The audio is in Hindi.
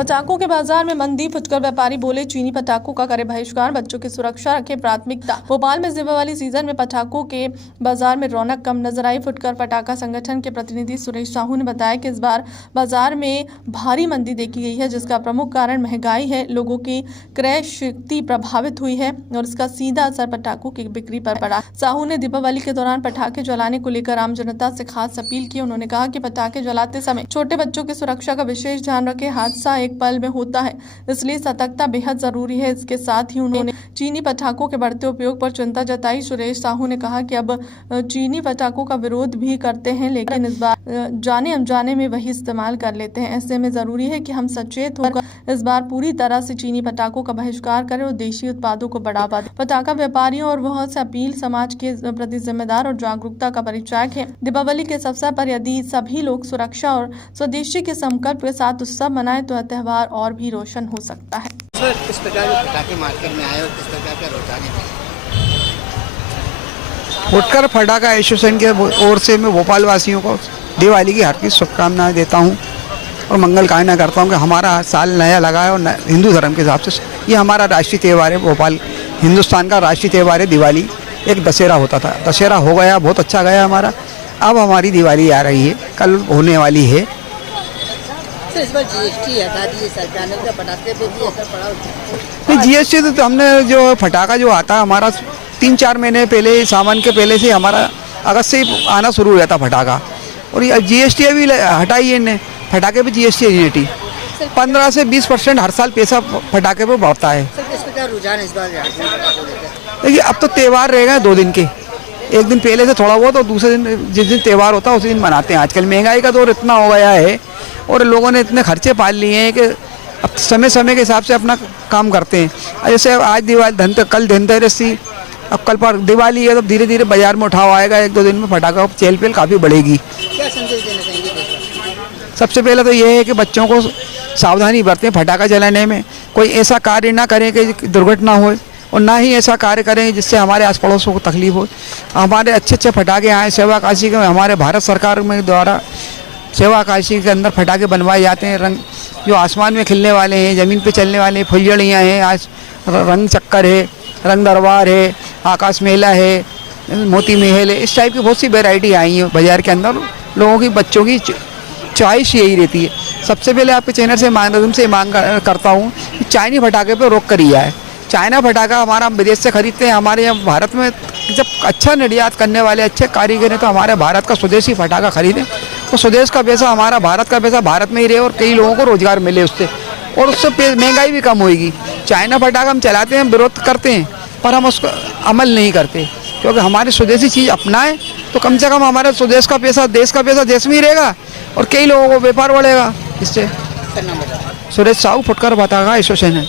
पटाखों के बाजार में मंदी, फुटकर व्यापारी बोले चीनी पटाखों का करे बहिष्कार, बच्चों की सुरक्षा रखे प्राथमिकता। भोपाल में दीपावली सीजन में पटाखों के बाजार में रौनक कम नजर आई। फुटकर पटाखा संगठन के प्रतिनिधि सुरेश साहू ने बताया कि इस बार बाजार में भारी मंदी देखी गई है, जिसका प्रमुख कारण महंगाई है। लोगों की क्रय शक्ति प्रभावित हुई है और इसका सीधा असर पटाखों की बिक्री पर पड़ा। साहू ने दीपावली के दौरान पटाखे जलाने को लेकर आम जनता से खास अपील की। उन्होंने कहा कि पटाखे जलाते समय छोटे बच्चों की सुरक्षा का विशेष ध्यान रखें। हादसा एक पल में होता है, इसलिए सतर्कता बेहद जरूरी है। इसके साथ ही उन्होंने चीनी पटाखों के बढ़ते उपयोग पर चिंता जताई। सुरेश साहू ने कहा कि अब चीनी पटाखों का विरोध भी करते हैं, लेकिन इस बार जाने अनजाने में वही इस्तेमाल कर लेते हैं। ऐसे में जरूरी है कि हम सचेत होकर इस बार पूरी तरह से चीनी पटाखों का बहिष्कार करें और देशी उत्पादों को बढ़ावा दें। पटाखा व्यापारियों और बहुत से अपील समाज के प्रति जिम्मेदार और जागरूकता का परिचायक है। दीपावली के इस अवसर पर यदि सभी लोग सुरक्षा और स्वदेशी के संकल्प के साथ उत्सव मनाएं तो यह त्योहार और भी रोशन हो सकता है। किस प्रकार के पटाखे मार्केट में आए और किस प्रकार का रुझान है? फुटकर पटाखा एसोसिएशन की ओर से मैं भोपाल वासियों को दिवाली की हार्दिक शुभकामनाएं देता हूं और मंगल कामना करता हूं कि हमारा साल नया लगा है और हिंदू धर्म के हिसाब से ये हमारा राष्ट्रीय त्यौहार है। भोपाल हिंदुस्तान का राष्ट्रीय त्यौहार है दिवाली। एक दशहरा होता था, दशहरा हो गया, बहुत अच्छा गया हमारा। अब हमारी दिवाली आ रही है, कल होने वाली है। सर, इस बार जीएसटी हटा दी सरकार ने, क्या पटाखे पे भी असर पड़ा? नहीं, जीएसटी तो हमने जो फटाखा जो आता है हमारा 3-4 महीने पहले, सावन के पहले से हमारा अगस्त से आना शुरू हो जाता फटाखा। और ये जीएसटी अभी हटाई है इन्हें, फटाखे पे जीएसटी नहीं हटी। 15 से 20% हर साल पैसा फटाखे पे बढ़ता है। सर, किस प्रकार रुझान इस बार? देखिए, अब तो त्यौहार रहेगा 2 दिन के, एक दिन पहले से थोड़ा बहुत और दूसरे दिन जिस दिन त्यौहार होता है उसी दिन मनाते हैं। आजकल महंगाई का दौर इतना हो गया है और लोगों ने इतने खर्चे पाल लिए हैं कि अब समय समय के हिसाब से अपना काम करते हैं। जैसे आज दिवाली, कल धनतेरस थी, अब कल पर दिवाली है, तो धीरे धीरे बाजार में उठाव आएगा। 1-2 दिन में फटाखा चहल पहल काफ़ी बढ़ेगी। क्या संदेश देना चाहेंगे? सबसे पहले तो ये है कि बच्चों को सावधानी बरतें फटाखा जलाने में। कोई ऐसा कार्य ना करें कि दुर्घटना हो और ना ही ऐसा कार्य करें जिससे हमारे आस पड़ोसों को तकलीफ हो। हमारे अच्छे फटाखे आए सेवा आकाशी के, हमारे भारत सरकार में द्वारा सेवा आकाशी के अंदर फटाखे बनवाए जाते हैं। रंग जो आसमान में खिलने वाले हैं, ज़मीन पे चलने वाले फुलझड़ियाँ हैं, आज रंग चक्कर है, रंग दरबार है, आकाश मेला है, मोती महल है, इस टाइप की बहुत सी वैरायटी आई हैं बाज़ार के अंदर। लोगों की, बच्चों की चॉइस यही रहती है। सबसे पहले आपके चैनल से माध्यम से मांग करता हूँ कि चाइनी फटाखे पर रोक करिए है। चाइना फटाखा हमारा विदेश से खरीदते हैं, हमारे यहाँ भारत में जब अच्छा निर्यात करने वाले अच्छे कारीगर हैं तो हमारे भारत का स्वदेशी फटाखा खरीदें, तो स्वदेश का पैसा, हमारा भारत का पैसा भारत में ही रहे और कई लोगों को रोजगार मिले उससे, और उससे महंगाई भी कम होएगी। चाइना फटाखा हम चलाते हैं, विरोध करते हैं, पर हम उसको अमल नहीं करते, क्योंकि हमारी स्वदेशी चीज़ अपनाएं तो कम से कम हमारे स्वदेश का पैसा, देश का पैसा देश में ही रहेगा और कई लोगों को व्यापार बढ़ेगा इससे। सर, नाम बताओ। सुरेश साहू, फुटकर पटाखा एसोसिएशन है।